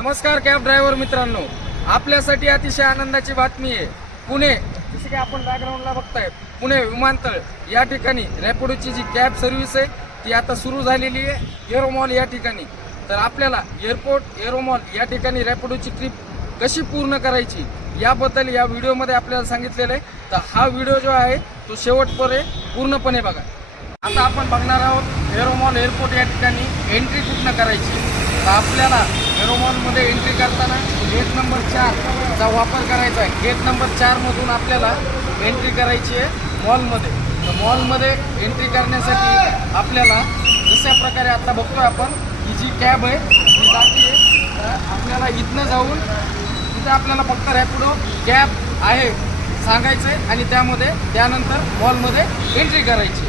नमस्कार cab driver मित्रांनो, आपल्यासाठी अतिशय आनंदाची बातमी आहे। पुणे, जसे की आपण बॅकग्राऊंडला बघताय, पुणे विमानतळ या ठिकाणी रॅपिडोची जी कॅब सर्व्हिस आहे ती आता सुरू झालेली आहे एरोमॉल या ठिकाणी। तर आपल्याला एअरपोर्ट एरोमॉल या ठिकाणी रॅपिडोची ट्रिप कशी पूर्ण करायची याबद्दल या व्हिडिओमध्ये आपल्याला सांगितलेलं आहे। तर हा व्हिडिओ जो आहे तो शेवटपर्यंत पूर्णपणे बघा। आता आपण बघणार आहोत एरोमॉल एअरपोर्ट या ठिकाणी एंट्री कुठनं करायची। तर आपल्याला एरोमॉलमध्ये एंट्री करताना गेट नंबर 4 चा वापर करायचा आहे। गेट नंबर 4 मधून आपल्याला एंट्री करायची आहे मॉलमध्ये। तर मॉलमध्ये एंट्री करण्यासाठी आपल्याला जशा प्रकारे आता बघतोय आपण ही जी कॅब आहे ती जाते आहे। तर आपल्याला इथनं जाऊन तिथे आपल्याला फक्त रॅपिडो कॅब आहे सांगायचं आहे आणि त्यानंतर मॉलमध्ये एंट्री करायची।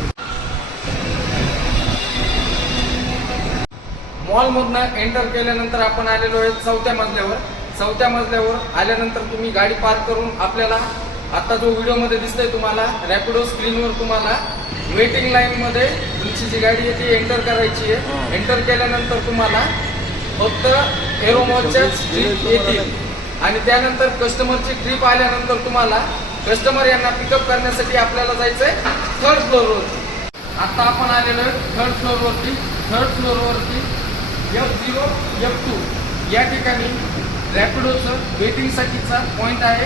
मॉलमधनं एंटर केल्यानंतर आपण आलेलो आहे 4थ्या मजल्यावर। 4थ्या मजल्यावर आल्यानंतर तुम्ही गाडी पार्क करून आपल्याला आता जो व्हिडिओमध्ये दिसतंय तुम्हाला रॅपिडो स्क्रीनवर तुम्हाला वेटिंग लाईनमध्ये तुमची जी गाडी आहे ती एंटर करायची आहे। एंटर केल्यानंतर तुम्हाला फक्त एरोमॉलच्या ट्रिप येतील आणि त्यानंतर कस्टमरची ट्रिप आल्यानंतर तुम्हाला कस्टमर यांना पिकअप करण्यासाठी आपल्याला जायचं आहे 3rd फ्लोअरवरती। आता आपण आलेलो आहे 3rd फ्लोअरवरती। 3rd फ्लोअरवरती F0 F2 या ठिकाणी रॅपिडोचं वेटिंगसाठीचा पॉईंट आहे।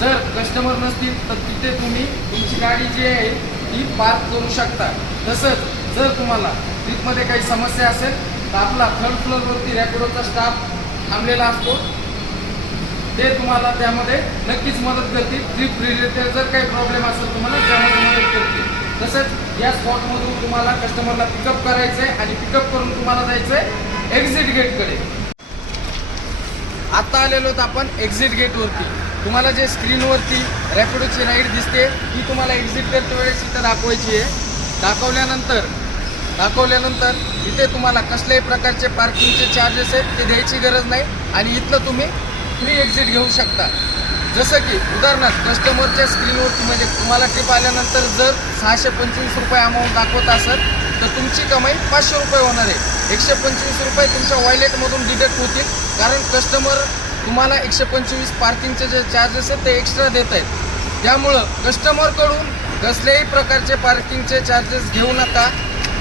जर कस्टमर नसतील तर तिथे तुम्ही तुमची गाडी जी आहे ती पार्क करू शकता। तसंच जर तुम्हाला ट्रिपमध्ये काही समस्या असेल तर आपला 3rd फ्लोअरवरती रॅपिडोचा स्टाफ थांबलेला असतो, ते तुम्हाला त्यामध्ये नक्कीच मदत करतील। ट्रिप रिलेटेड जर काही प्रॉब्लेम असेल तुम्हाला त्यामध्ये मदत करतील। तसंच या स्पॉटमधून तुम्हाला कस्टमरला पिकअप करायचं आहे आणि पिकअप करून तुम्हाला जायचं आहे एक्झिट गेटकडे। आता आलेलो आहोत आपण एक्झिट गेटवरती। तुम्हाला जे स्क्रीनवरती रॅपिडोची राईड दिसते ती तुम्हाला एक्झिट करते वेळेस इथं दाखवायची आहे। दाखवल्यानंतर इथे तुम्हाला कसल्याही प्रकारचे पार्किंगचे चार्जेस आहेत ते द्यायची गरज नाही आणि इथलं तुम्ही फ्री एक्झिट घेऊ शकता। जसं की उदाहरणार्थ कस्टमरच्या स्क्रीनवरती म्हणजे तुम्हाला ट्रिप आल्यानंतर जर 625 रुपये अमाऊंट दाखवत असेल तर तुमची कमाई 500 रुपये होणार आहे। 125 रुपये तुमच्या वॉलेटमधून डिडक्ट होतील, कारण कस्टमर तुम्हाला 125 पार्किंगचे जे चार्जेस आहेत ते एक्स्ट्रा देत आहेत। त्यामुळं कस्टमरकडून कसल्याही प्रकारचे पार्किंगचे चार्जेस घेऊ नका।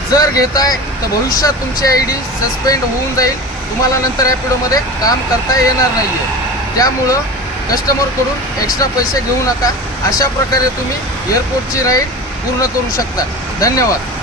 जर घेताय तर भविष्यात तुमची ID सस्पेंड होऊन जाईल, तुम्हाला नंतर रॅपिडोमध्ये काम करता येणार नाही आहे। त्यामुळं कस्टमरकडून एक्स्ट्रा पैसे घेऊ नका। अशा प्रकारे तुम्ही एअरपोर्टची राईड पूर्ण करू शकता। धन्यवाद।